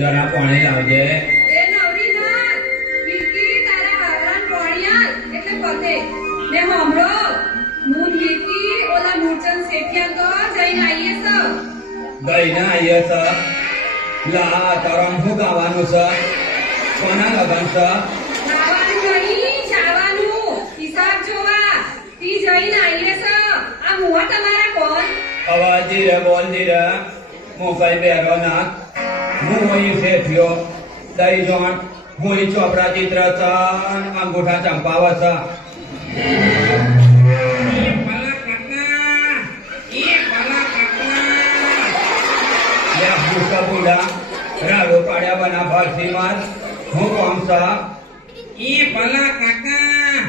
जरा पाणी लावजे ए नवरी ना विकी तारा हावरान પાણિયા એટલે પતે ને હમરો મૂન હીકી ઓલા મૂર્ચન શેઠિયા તો જઈને આવીએ છે લા તારામ હું ગાવાનું છે કોના લગન છે ગાવાનું નહીં છાવાનું હિસાબ જોવા તી જઈને આવીએ છે આ મુવા તમારા કોણ અવાજ ધીરે બોલ ધીરે મોકઈ બેરો ના હું અહીં શેઠિયો દઈ જોણ હું ચોપડા ચિત્ર છે અંગૂઠા ચંપાવ છે બુડા રાડો પાડ્યા બના ભરતી માર હું કોમ સા ઈ ભલા કાકા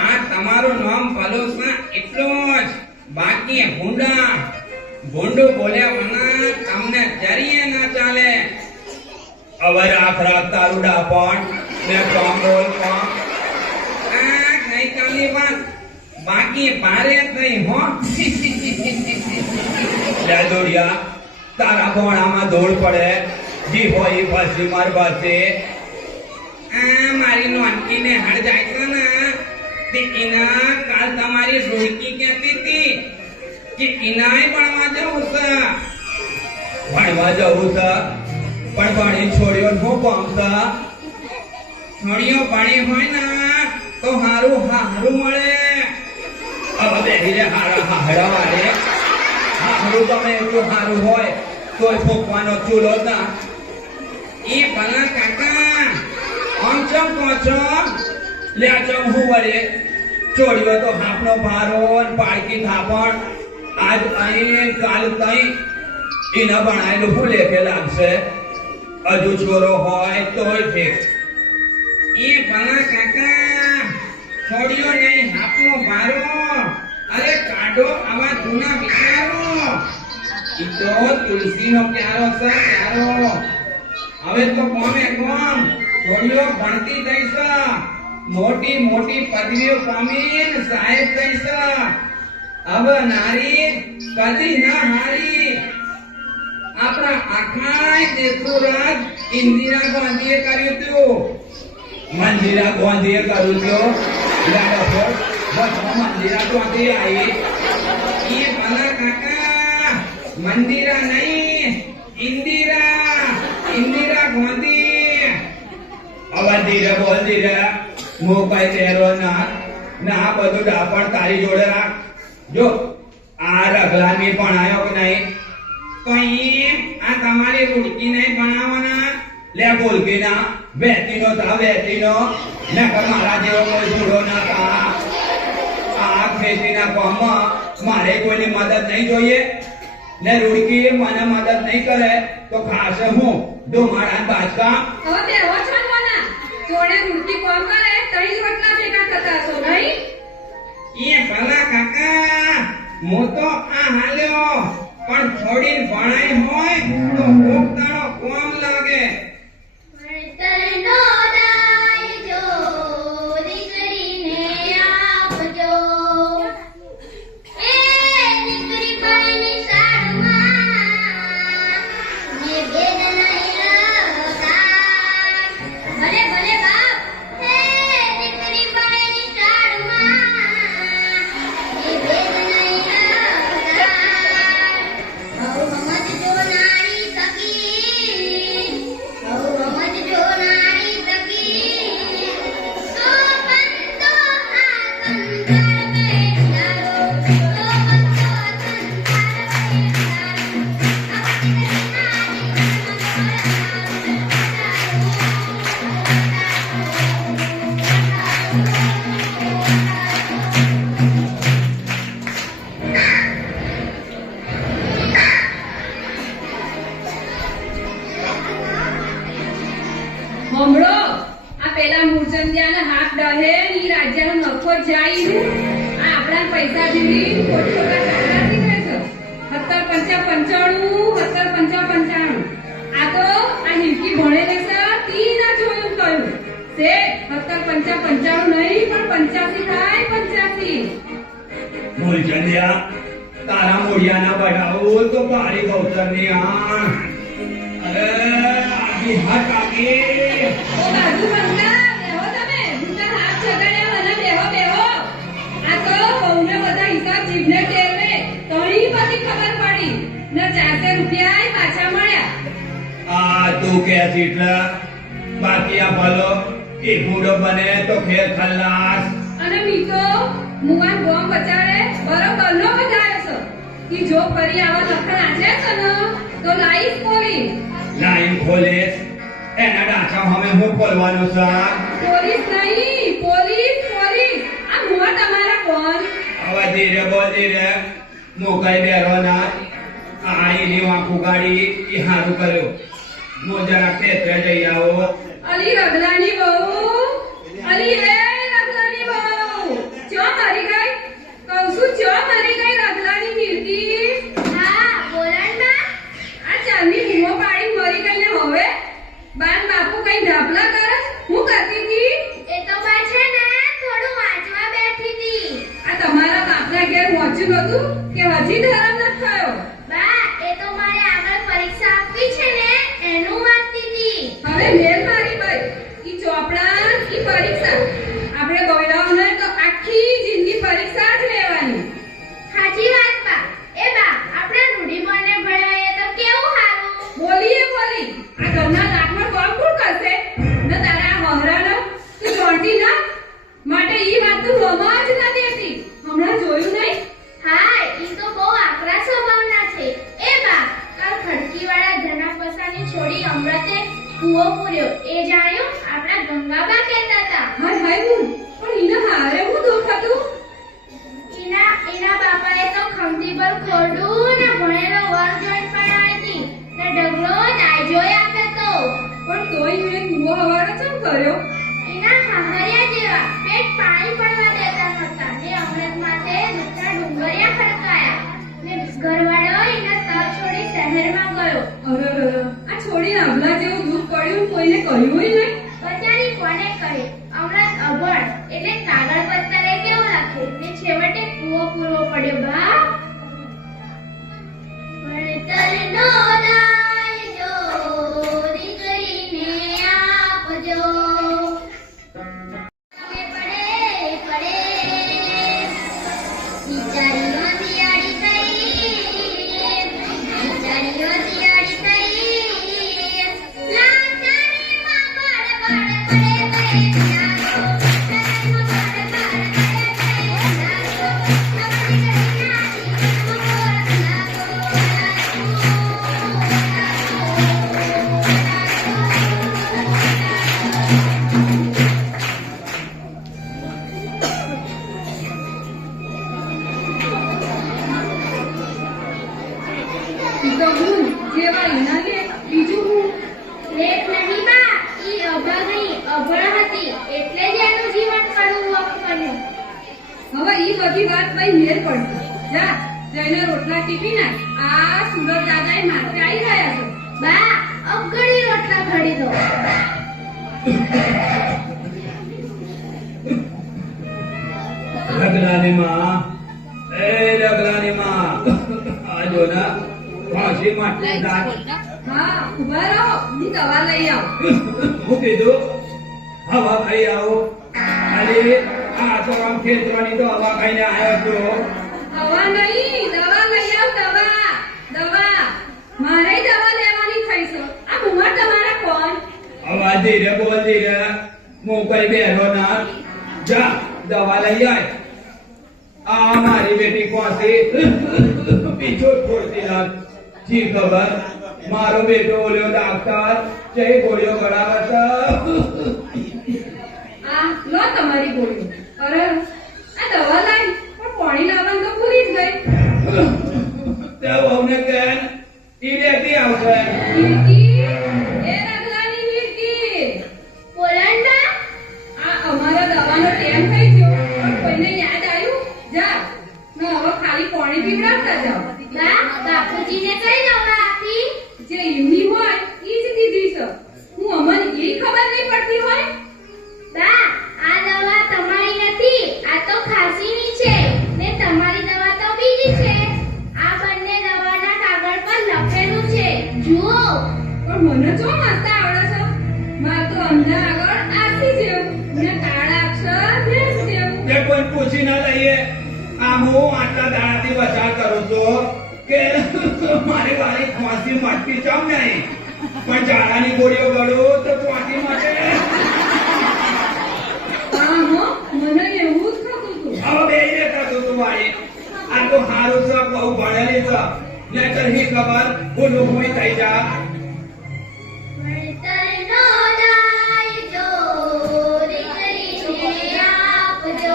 આ તમારું નામ ભલો છે એટલો જ બાકી ભૂંડો બોલ્યા વના તમને જરીએ ના ચાલે હવે રાખ તારું ડાપણ ને કોમ બોલ કોમ આ ગઈકાલની વાત બાકી ભારે થઈ હો લે દોડિયા તારા ભોણામાં ધૂળ પડે જી હોય ફસી માર પાસે આ મારી નોનકીને હળ જાય તો ને તે ઇના કાલ તમારી રોડકી કહેતી હતી કે ઇનાય ભણવા જવું છે ભણવા જવું છે પણ ભણી છોડ્યો હું કોમ છે છોડીઓ ભણી હોય ને તો હારું મળે હવે બેહી રે હારા વાળે હારું તમે એટલું હારું હોય તોય ફૂંકવાનો ચૂલો ના એ ભલા કાકા આમ ચમ પહોંચો લે ચમ હું વળે ચોડ્યો તો હાપનો ભારો ને પાળકી થાપણ આજ અહીં કાલ તઈ એના ભણાયેલું હું લેખે લાગશે હજુ છોરો હોય તોય ઠીક એ ભલા કાકા છોડ્યો નહીં હાથનો ભારો અરે કાઢો આવા જૂના વિચારો ઈ તો તુલસીનો પ્યારો છે પ્યારો હવે તો કોમે કોમ છોડ્યો ભણતી જઈશ મોટી પદવીઓ પામીને સાહેબ જઈશ હવે નારી કદી ના હારી આપણા આખાય દેશનું રાજ ઇન્દિરા ગાંધીએ કર્યું હતું મંદિરા ગોંધીએ કર્યું હતું મંદિરા ગોંધી આવી ये भला काका मंदिरा नहीं इंदिरा गांधी હવે ધીરે બોલ ધીરે મોબાઈલ તેરો ના બધું ડાપણ તારી જોડે રાખ જો આ રગલાની પણ આયો કે નહીં તો ये આ તમારી રૂડકી નહીં બનાવવાના લે બોલકી ના વેતીનો ને મારા જેવો કોઈ છોડો ના તા આ ખેતીના કામમાં મારે કોઈની મદદ નહીં જોઈએ ને રૂડકી મને મદદ નહીં કરે તો ખાસ હું ડોમાડા બાજકા હવે બેહો છો કોના જોડે રૂડકી કોમ કરે તઈ જ વટલા ભેગા થતા છો નહીં ये भला काका હું તો આ હાલ્યો પણ છોડીને ભણાઈ હોય તો ભોગતાનો કોમ લાગે પેલા મૂર્છંદ્યાને હાથ ડહે ની રાજ્યનો નફો જાય નું. આ આપણા પૈસા દીધી ખોટી ખોટા કાગડા નીકળે છે. 17,595 આ તો આ હિલકી ભણેલી છે તી ના જોયું કયું છે. 17,595 નહીં પણ 85 થાય 85. મૂલચંદિયા તારા મોઢિયાના બઢાવું તો પાડી ગૌતરની આણ. અરે આજી હાથ કાકી. ઓ બાજુ બંગલા બેહો તમે ભૂતા હાથ ચગાડ્યા મને બેહો બેહો. આ તો બહુને બધા હિસાબ જીભને ટેરવે તણી બધી ખબર પડી ને 400 રૂપિયા પાછા મળ્યા. આ તું કે છે એટલે બાકી આ ભલો એ બુડો બને તો ખેર ખલ્લાસ. અને મીતો મુવાન ગોમ બચાડે બરોબર નો બધાયો છો ઈ જો ફરી આવા લખણ આચે છે ને તો લાઈફ પોલીસ લાઈન ખોલે એના ડાચા અમે હું ખોલવાનું છે. પોલીસ નહીં પોલીસ પોલીસ આ મુવા તમારા કોણ હવે ધીરે બોલ ધીરે મુકાઈ બેરો ના આ એની વાંખું ગાડી એ હારું કર્યું. હું જરા ખેતરે જઈ આવો. અલી રગલાની બહુ અલી એ રગલાની બહુ ચો મરી ગઈ કહું છું ચો મરી ગઈ રગલાની હિરકી. હા બોલણમાં આ ચાંદી બૂમો પાડી મરી ગઈ ને હવે બાન બાપુ કઈ ઢાપલા કરે હું કરતી હતી. એ તો બા છે ને થોડું વાંચવા બેઠી હતી. આ તમારા બાપના ઘેર પહોંચ્યું નતું કે હજી ધરમ નથી થયો. બા એ તો મારે આગળ પરીક્ષા આપવી છે ને એનું વાંચતી હતી. હવે મેલ મારી ભાઈ ઈ ચોપડા ઈ પરીક્ષા આપણે ગોયડાઓને તો આખી જિંદગી પરીક્ષા જ લેવાની. સાચી વાત બા. એ બા આપણા રૂઢિબળને ભણાવીએ તો કેવું સારું. બોલીએ બોલી આ ઘરના લાખમાં કોણ કોણ કરશે ને તારા હહરાનો તું જોડતી ના માટે ઈ વાત તું રમવા જ ન દેતી. હમણાં જોયું નહીં હા ઈ તો બહુ આકરા સ્વભાવના છે. એ બા કાલ ખડકીવાળા ધનાપસાની છોડી અમૃતે કૂવો પૂર્યો એ જાણ્યું આપણા ગંગાબા કહેતા હતા. હાય હાય હું પણ ઈના હારે હું દુઃખ હતું. એના બાપાએ તો ખમતી પર ખોરડું ને ભણેલો વર જોઈન પણ હતી ને ડગલો દાજોય આપ્યો તો. પણ તોય મેં કૂવો હવારો ચમ કર્યો. એના હાહરિયા જેવા પેટ પાણી પડવા દેતા નહોતા ને અમૃત માટે દુખના ડુંગરિયા ખડકાયા ને ઘરવાળો એના તળ છોડી શહેરમાં ગયો. અરર આ છોડીને અબલા જેવું દૂધ પડ્યું ને કોઈને કહ્યું નહીં. બચારી કોને કહે અમૃત અભણ એટલે કાગળ પત્તરે કેવું લખે ને છેવટે કૂવો પૂરવો પડ્યો બા. ભણતરનો દાયજો દીકરીને આપજો. પડે પડે બિચારીઓ દિયાળી થઈ બિચારીઓ દિયાળી થઈ લાચારીમાં બળ બળ પડે પડે નાખો લાચારીમાં બળ બળ પડે પડે નાખો ઈ તો હું જેવા ઈના લે બીજું હું. લેખ નહીં બા ઈ અભાગણી અભણ હતી એટલે જ એનું જીવન કડવું બન્યું. હવે ઈ બધી વાત કઈ મેર પડતી. જા જઈને રોટલા ટીપી નાખ. આ સુરત દાદાએ માથે આવી રહ્યા છે. બા અગડી રોટલા ઘડી દો. રગલાની માં એ રગલાની માં આ જો ના ફાંસી માટે દાંત. હા ઉભા રહો હું દવા લઈ આવું. હું કીધું હવા ખાઈ આવો. અરે આ તો આમ ખેતરની તો હવા ખાઈને આવ્યો છો. દવા નહીં દવા લઈ આવ દવા દવા મારે દવા લેવાની થઈ છે. આ મુવા તમારા કોણ. અવાજ ધીરે બોલ ધીરે હું કઈ બેરો ના. જા દવા લઈ આય. આ મારી બેટી કોસી પીછો છોડતી ના જી ખબર મારો બેટો ઓલ્યો ડાક્ટર જઈ ગોળીઓ કરાવે છે. આ લો તમારી ગોળીઓ. અરે આ દવા લાવી પણ પાણી લાવવાનું તો ભૂલી જ ગઈ. તે વહુને કે ઈ બેટી આવશે. હિરકી એ રગલાની હિરકી. બોલણમાં પીવડાવતા જાઓ. બા બાપુજીને કઈ દવા આપી? જે યુની હોય ઈ જ દીધી છે. હું અમને ઈ ખબર નહીં પડતી હોય. બા આ દવા તમારી નથી, આ તો ખાંસીની છે ને તમારી દવા તો બીજી છે. આ બંને દવાના કાગળ પર લખેલું છે, જુઓ. પણ મને જો વાંચતા આવડે છે. માર તો અંધા આગળ આસી જેવું ને કાળા અક્ષર ભેંસ જેવું. તે કોઈ પૂછી ના લઈએ. આમ હું આટલા દાડાથી બચાવ કરું છું કે મારી વાળી ખાંસી મટતી ચમ નહીં, પણ ઝાડાની ગોળીઓ ગળું તો ચોટી માટે. હા હો, મને એવું જ થતું હતું. હવે બેયને કરતું તું વાળી. આ તો હારું છે, બહુ ભણેલી છે. નહીંતર હી ખબર ભૂલું ભૂઈ થઈ જા. ભણતરનો દાયજો દીકરીને આપજો.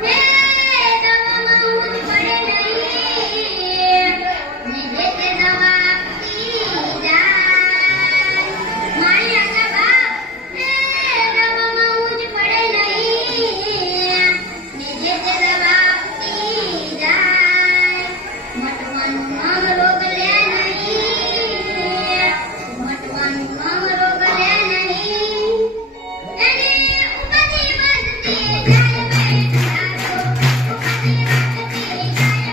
હે દવામાં ઊંઘ પડે નહીં, ને જે તે દવા આપતી જાય. મારી આગા બાપ, હે દવામાં ઊંઘ પડે નહીં, ને જે તે દવા આપતી જાય. મટવાનું નામ રોગ લે નહીં, મટવાનું નામ રોગ લે નહીં. એને ઉપાધિ વધતી જાય બેઠારો, ઉપાધિ વધતી જાય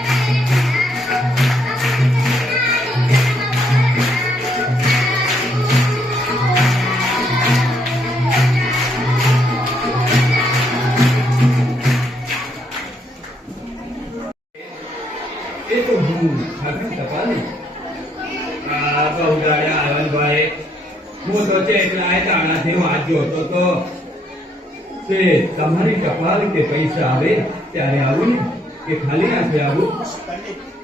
એ તો હું ખાખા ટપાલી. આ બહુ દાડા આનંદભાઈ, હું તો ચેતનાએ તાણાથી વાત જોતો તો તે તમારી ટપાલ કે પૈસા આવે ત્યારે આવું ને કે ખાલી હાથે આવું?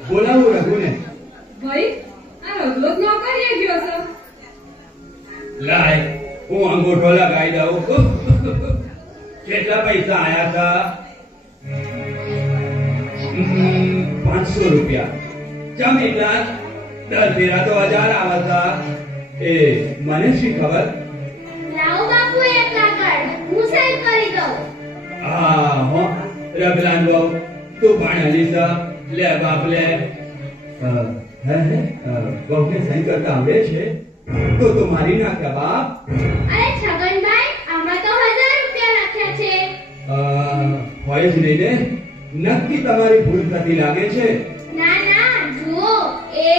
બોલાવું રઘુને. ભાઈ આ રગલો જ નોકરીએ ગયો છે. લાય હું અંગૂઠો લગાઈ દઉં. કેટલા પૈસા આયા હતા? 500 રૂપિયા. ચમ એટલા? 10 ફેરા તો 1000 આવતા. એ મને શી ખબર? લાવો બાપુ એક કાગળ, હું સહી કરી દઉં. હા હો રગલાન બહુ તું ભણેલી છે. લે બાપ લે. બહુને સહી કરતા આવડે છે તો મારી નાખ્યા બાપ. અરે છગનભાઈ, આમાં તો 1000 રૂપિયા લખ્યા છે. હોય જ નહીં ને. નક્કી તમારી ભૂલ થતી લાગે છે. ના ના, જુઓ એ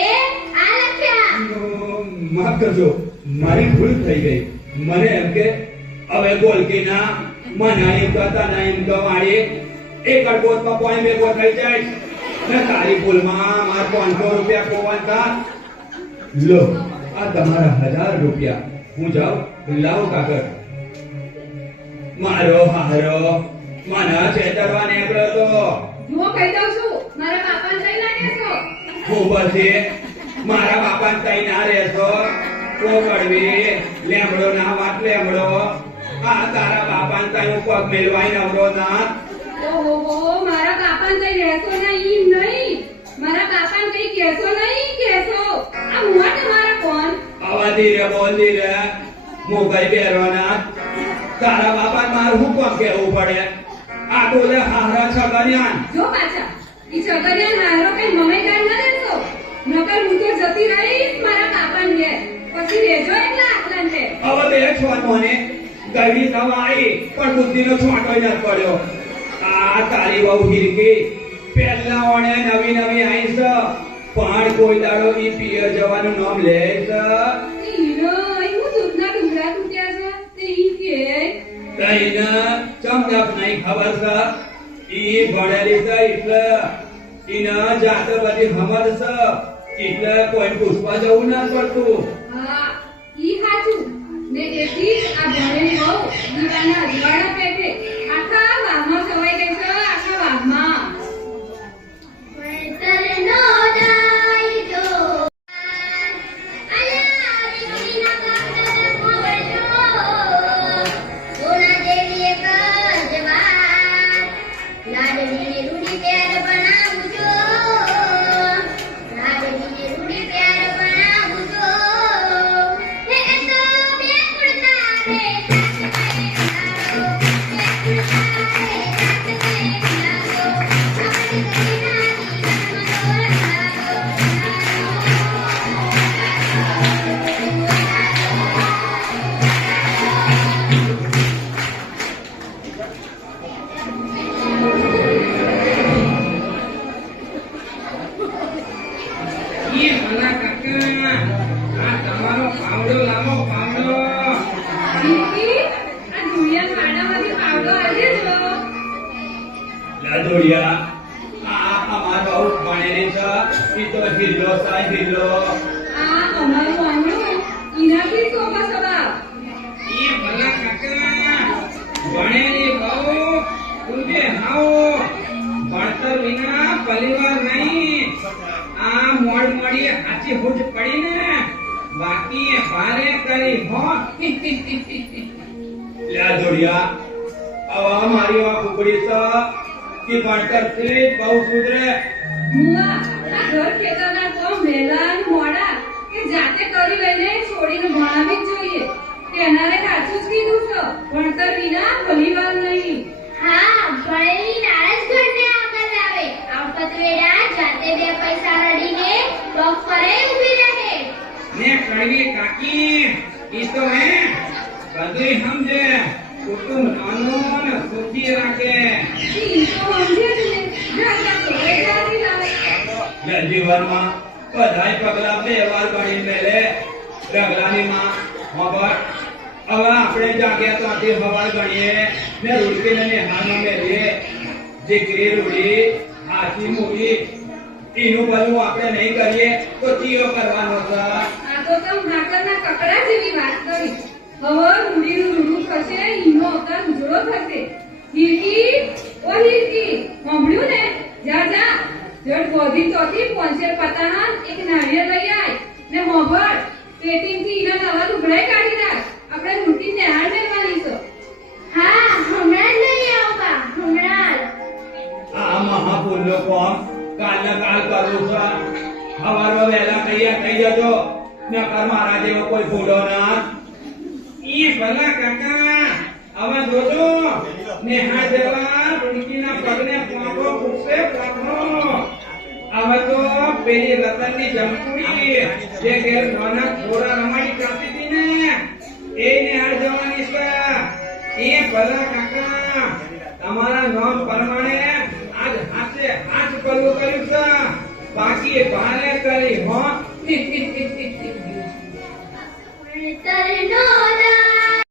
આ લખ્યા. માફ કરજો, મારી ભૂલ થઈ ગઈ. મને એમ કે હવે બોલકી ના મના એમ કરતા ના એમ કવાડી એક અડબોતમાં પોઈ મેકો થઈ જાય ને તારી ભૂલમાં માર 500 રૂપિયા કોવાતા. લો આ તમારા 1000 રૂપિયા. હું જાઉં, લાવો કાગળ. મારો હારો મને છેતરવા નીકળ્યો તો. જુઓ કહી દઉં છું, મારા બાપાને લઈ ના દેશો. ખૂબ છે મારા બાપાને કઈ ના રહેશો. કોકડવી લેમડો ના વાત લેમડો. આ તારા બાપાને કઈ હું પગ મેલવાઈ નવરો ના. ઓહો, મારા બાપાને કઈ રહેશો નહીં નહીં. મારા બાપાને કઈ કહેશો નહીં કહેશો. આ મુવા તમારા કોણ? આવા ધીરે બોલ ધીરે. મોબાઈલ બેરવાના. તારા બાપાને મારું હું કોમ કહેવું પડે? આ તો લે હારા છગનિયાન. જો પાછા ઈ છગડિયાને હારો કઈ મમે કાઢ ના દેશો. નકર હું તો જતી રહીશ મારા બાપાને ઘેર. પછી રહેજો એકલા આખલાને ઘેર. હવે બે છોડ મને ગરમી થવા આવી પણ બુદ્ધિનો છોંટો ન પડ્યો. આ તારી બહુ હિરકી પહેલા ઓણે નવી નવી આઈ છે પણ કોઈ દાડો ઈ પિયર જવાનું નામ લે છે. ઈનો ઈ હું દૂધના ડુંગરા તૂટ્યા છે તે ઈ કે તઈને ચમડપ નહીં ખબર છે. ઈ ભણેલી છે એટલે ઈને જાતે બધી સમજ છે એટલે કોઈ પૂછવા જવું ના પડતું. હા ઈ હાચું ને એથી જ આ ભણેલી બહુ દીવાના અજવાળા પેટે આખા વાહમાં સવાઈ ગઈ છે. આખા વાહમાં ભણતરનો દાયજો અલા દીકરીના કાગળ મોકલજો. સોના જેવી એક જ વાત, લાડલીને રૂડી પ્યાર બનાવજો. લાડલીને રૂડી પ્યાર બનાવજો. હે તો બે કુળતા રે સાસ કરી હો લ્યા જોડિયા આવા મારી આ કુકડી તો કે ભણતર થી બહુ સુધરે મુઆ આ ઘર ખેતરના કોમ વહેલા અને મોડા કે જાતે કરી લઈને છોડીને ભણાવી જ જોઈએ તેનારે સાચું જ કીધું છે ભણતર વિના ભલી વાર નહીં હા ભણેલી નાળ જ ઘરને આગળ લાવે આવકત વેળા જાતે બે પૈસા રડીને પગ પર ઊભી રહે ને કડવી કાકી ઈ તો હે બધુંય સમજે કુટુંબ નાનું ને સુખી રાખે ઈ તો સમજે જ ને જા જા ઘરે જાતી લાવે લ્યા જીવનમાં બધાય પગલા બે વાર ગણી મેલે રગલાની માં ખબર હવે આપણે જાગ્યા તો આથી હવાર ગણીએ ને રૂડકીને નિહાળમાં મેલીએ દીકરી રૂડી હાથી મૂડી એનું બધું આપણે નહીં કરીએ તો ચીયો કરવાનો છે આ તો તમ હાકરના કપડા જેવી વાત કરી હવે રૂડીનું રૂડું થશે ઈનો અવતાર ઉજળો થશે હિરકી ઓ હિરકી સાંભળ્યું ને જા જા જડ બોધી ચોથી પોંચેર પતાના એક નાળિયેર લઈ આય ને મોભર પેટીમથી ઈના નવા લુગડાય કાઢી નાખ આપણે રૂટી નિહાળ મેળવાની છે હા હમણાં જ લઈ આવો બા હમણાં જ. આ મહાપુરનો કોમ કાલને કાલ કરવું છે હવારમાં વહેલા તૈયાર થઈ જજો નકર મારા જેવો કોઈ ભૂલો ના ઈ ભલા કાકા હવે જોજો નેહા જેવા રૂડકીના પગને પોંકો ફૂટશે પોંકો હવે તો પેલી રતનની જમકુડી જે ઘેર નાના થોડા રમાડી કરતી હતી ને એ નેહા જવાની છે એ ભલા કાકા તમારા નામ પ્રમાણે આજ હાથે હાથ કરવું કર્યું છે બાકી ભારે કરી હો ભણતરનો